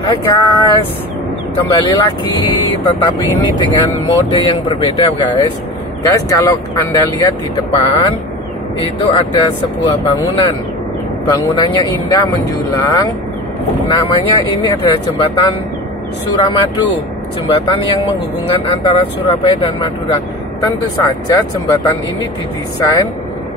Hai guys, kembali lagi, tetapi ini dengan mode yang berbeda guys. Guys, kalau Anda lihat di depan, itu ada sebuah bangunan. Bangunannya indah menjulang. Namanya ini adalah jembatan Suramadu, jembatan yang menghubungkan antara Surabaya dan Madura. Tentu saja jembatan ini didesain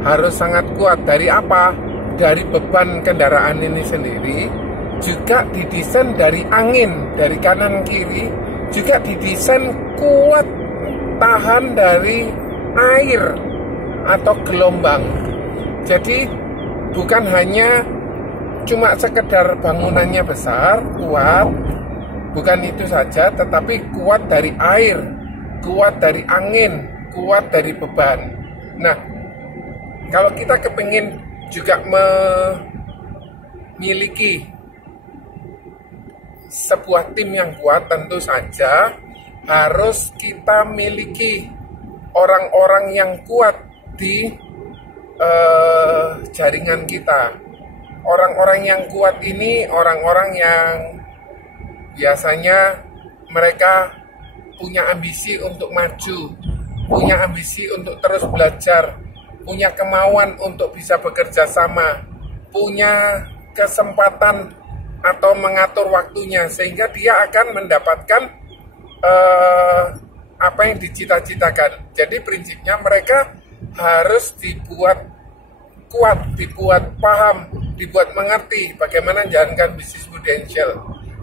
harus sangat kuat. Dari apa? Dari beban kendaraan ini sendiri. Juga didesain dari angin, dari kanan kiri, juga didesain kuat tahan dari air atau gelombang. Jadi bukan hanya cuma sekedar bangunannya besar, kuat, bukan itu saja, tetapi kuat dari air, kuat dari angin, kuat dari beban. Nah, kalau kita kepingin juga memiliki sebuah tim yang kuat, tentu saja harus kita miliki orang-orang yang kuat di jaringan kita. Orang-orang yang kuat ini orang-orang yang biasanya mereka punya ambisi untuk maju, punya ambisi untuk terus belajar, punya kemauan untuk bisa bekerja sama, punya kesempatan atau mengatur waktunya, sehingga dia akan mendapatkan apa yang dicita-citakan. Jadi prinsipnya mereka harus dibuat kuat, dibuat paham, dibuat mengerti bagaimana menjalankan bisnis prudential,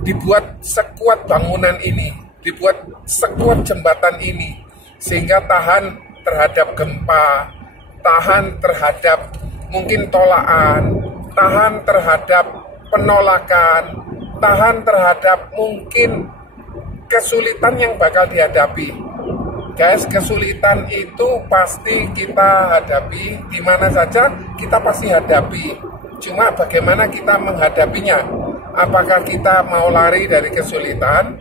dibuat sekuat bangunan ini, dibuat sekuat jembatan ini, sehingga tahan terhadap gempa, tahan terhadap mungkin tolaan, tahan terhadap penolakan, tahan terhadap mungkin kesulitan yang bakal dihadapi. Guys, kesulitan itu pasti kita hadapi, di mana saja kita pasti hadapi. Cuma bagaimana kita menghadapinya? Apakah kita mau lari dari kesulitan,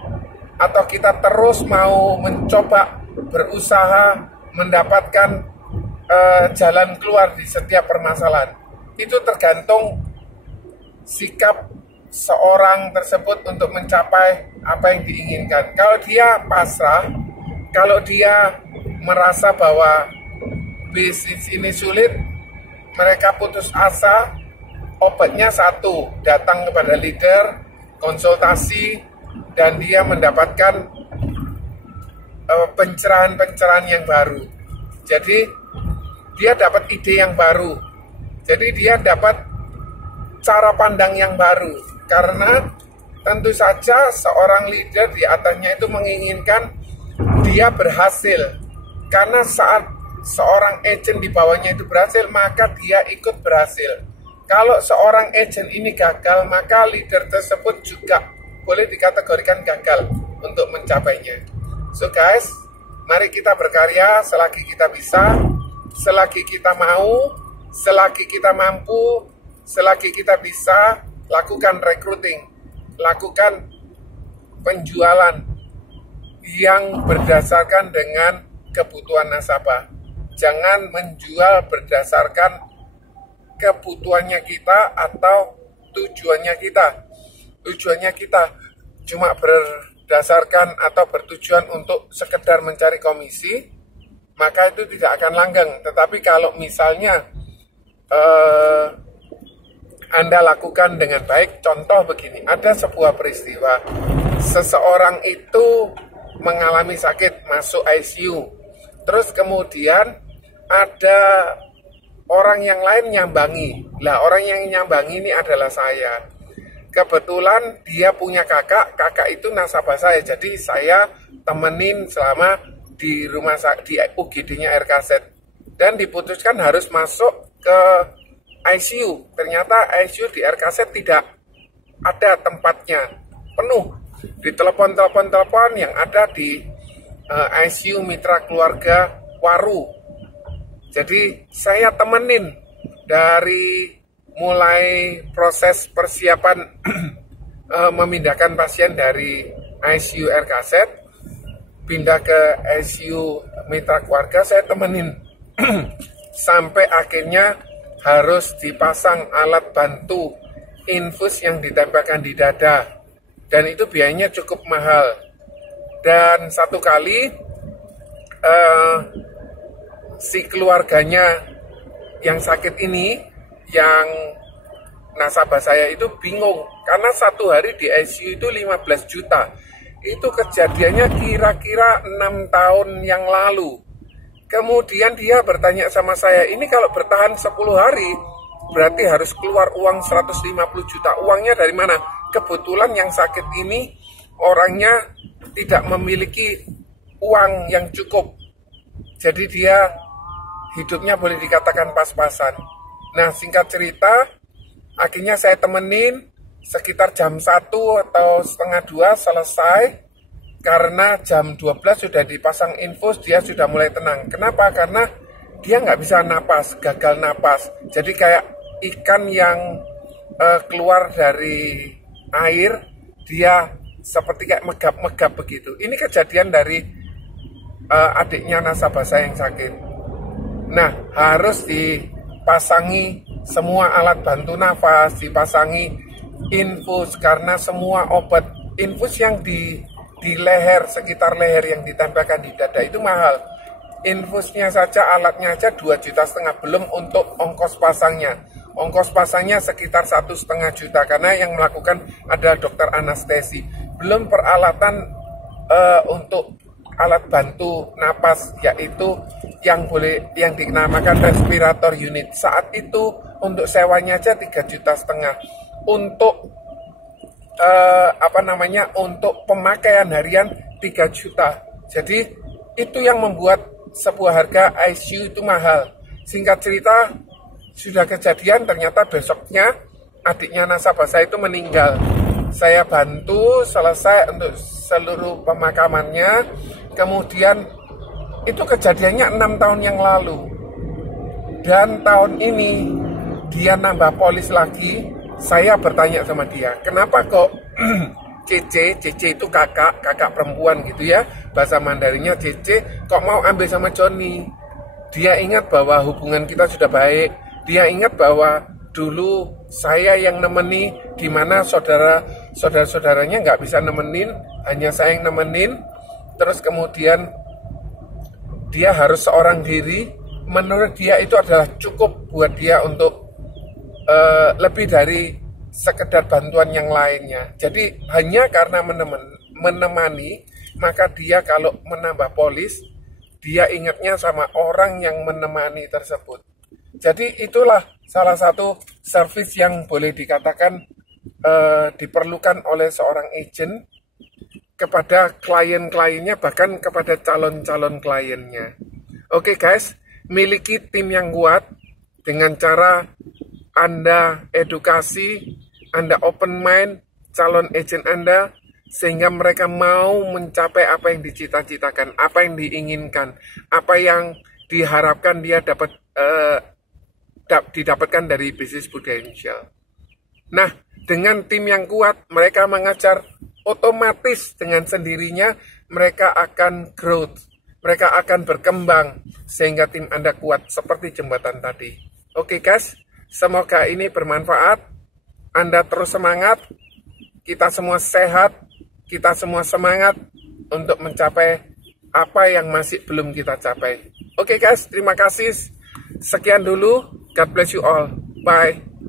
atau kita terus mau mencoba berusaha mendapatkan jalan keluar di setiap permasalahan? Itu tergantung sikap seorang tersebut untuk mencapai apa yang diinginkan. Kalau dia pasrah, kalau dia merasa bahwa bisnis ini sulit, mereka putus asa, obatnya satu, datang kepada leader, konsultasi, dan dia mendapatkan pencerahan-pencerahan yang baru. Jadi dia dapat ide yang baru, jadi dia dapat cara pandang yang baru, karena tentu saja seorang leader di atasnya itu menginginkan dia berhasil, karena saat seorang agent di bawahnya itu berhasil, maka dia ikut berhasil. Kalau seorang agent ini gagal, maka leader tersebut juga boleh dikategorikan gagal untuk mencapainya. So guys, mari kita berkarya selagi kita bisa, selagi kita mau, selagi kita mampu, selagi kita bisa. Lakukan recruiting, lakukan penjualan yang berdasarkan dengan kebutuhan nasabah. Jangan menjual berdasarkan kebutuhannya kita atau tujuannya kita. Tujuannya kita cuma berdasarkan atau bertujuan untuk sekedar mencari komisi, maka itu tidak akan langgeng. Tetapi kalau misalnya Anda lakukan dengan baik, contoh begini, ada sebuah peristiwa, seseorang itu mengalami sakit, masuk ICU, terus kemudian ada orang yang lain nyambangi. Lah, orang yang nyambangi ini adalah saya. Kebetulan dia punya kakak itu nasabah saya, jadi saya temenin selama di rumah di UGD-nya RKZ, dan diputuskan harus masuk ke ICU. Ternyata ICU di RKZ tidak ada tempatnya, penuh. Ditelepon yang ada di ICU Mitra Keluarga Waru. Jadi saya temenin dari mulai proses persiapan memindahkan pasien dari ICU RKZ pindah ke ICU Mitra Keluarga, saya temenin sampai akhirnya harus dipasang alat bantu infus yang ditempelkan di dada. dan itu biayanya cukup mahal. Dan satu kali si keluarganya yang sakit ini, yang nasabah saya itu bingung karena satu hari di ICU itu 15 juta. Itu kejadiannya kira-kira 6 tahun yang lalu. Kemudian dia bertanya sama saya, ini kalau bertahan 10 hari berarti harus keluar uang 150 juta. Uangnya dari mana? Kebetulan yang sakit ini orangnya tidak memiliki uang yang cukup. Jadi dia hidupnya boleh dikatakan pas-pasan. Nah, singkat cerita, akhirnya saya temenin sekitar jam 1 atau setengah 2 selesai. Karena jam 12 sudah dipasang infus, dia sudah mulai tenang. Kenapa? Karena dia nggak bisa napas, gagal napas. Jadi kayak ikan yang keluar dari air, dia seperti kayak megap-megap begitu. Ini kejadian dari adiknya nasabah saya yang sakit. Nah, harus dipasangi semua alat bantu nafas, dipasangi infus, karena semua obat infus yang di leher, sekitar leher yang ditempelkan di dada itu mahal. Infusnya saja, alatnya aja 2,5 juta, belum untuk ongkos pasangnya. Ongkos pasangnya sekitar 1,5 juta karena yang melakukan adalah dokter anestesi. Belum peralatan untuk alat bantu napas, yaitu yang dinamakan respirator unit. Saat itu untuk sewanya aja 3,5 juta. Untuk untuk pemakaian harian 3 juta. Jadi itu yang membuat sebuah harga ICU itu mahal. Singkat cerita, sudah kejadian, ternyata besoknya adiknya nasabah saya itu meninggal. Saya bantu selesai untuk seluruh pemakamannya. Kemudian itu kejadiannya 6 tahun yang lalu. Dan tahun ini dia nambah polis lagi. Saya bertanya sama dia, kenapa kok Cece itu kakak perempuan gitu ya, bahasa Mandarinnya Cece, kok mau ambil sama Joni? Dia ingat bahwa hubungan kita sudah baik. Dia ingat bahwa dulu saya yang nemeni, di mana saudara-saudaranya nggak bisa nemenin, hanya saya yang nemenin. Terus kemudian dia harus seorang diri. Menurut dia itu adalah cukup buat dia untuk lebih dari sekedar bantuan yang lainnya. Jadi hanya karena menemani, maka dia kalau menambah polis, dia ingatnya sama orang yang menemani tersebut. Jadi itulah salah satu service yang boleh dikatakan diperlukan oleh seorang agent kepada klien-kliennya, bahkan kepada calon-calon kliennya. Oke guys, miliki tim yang kuat dengan cara Anda edukasi, Anda open mind calon agent Anda, sehingga mereka mau mencapai apa yang dicita-citakan, apa yang diinginkan, apa yang diharapkan dia dapat didapatkan dari bisnis Prudential. Nah, dengan tim yang kuat, mereka mengajar, otomatis dengan sendirinya mereka akan growth, mereka akan berkembang, sehingga tim Anda kuat seperti jembatan tadi. Oke guys, semoga ini bermanfaat. Anda terus semangat, kita semua sehat, kita semua semangat untuk mencapai apa yang masih belum kita capai. Oke guys, terima kasih. Sekian dulu. God bless you all. Bye.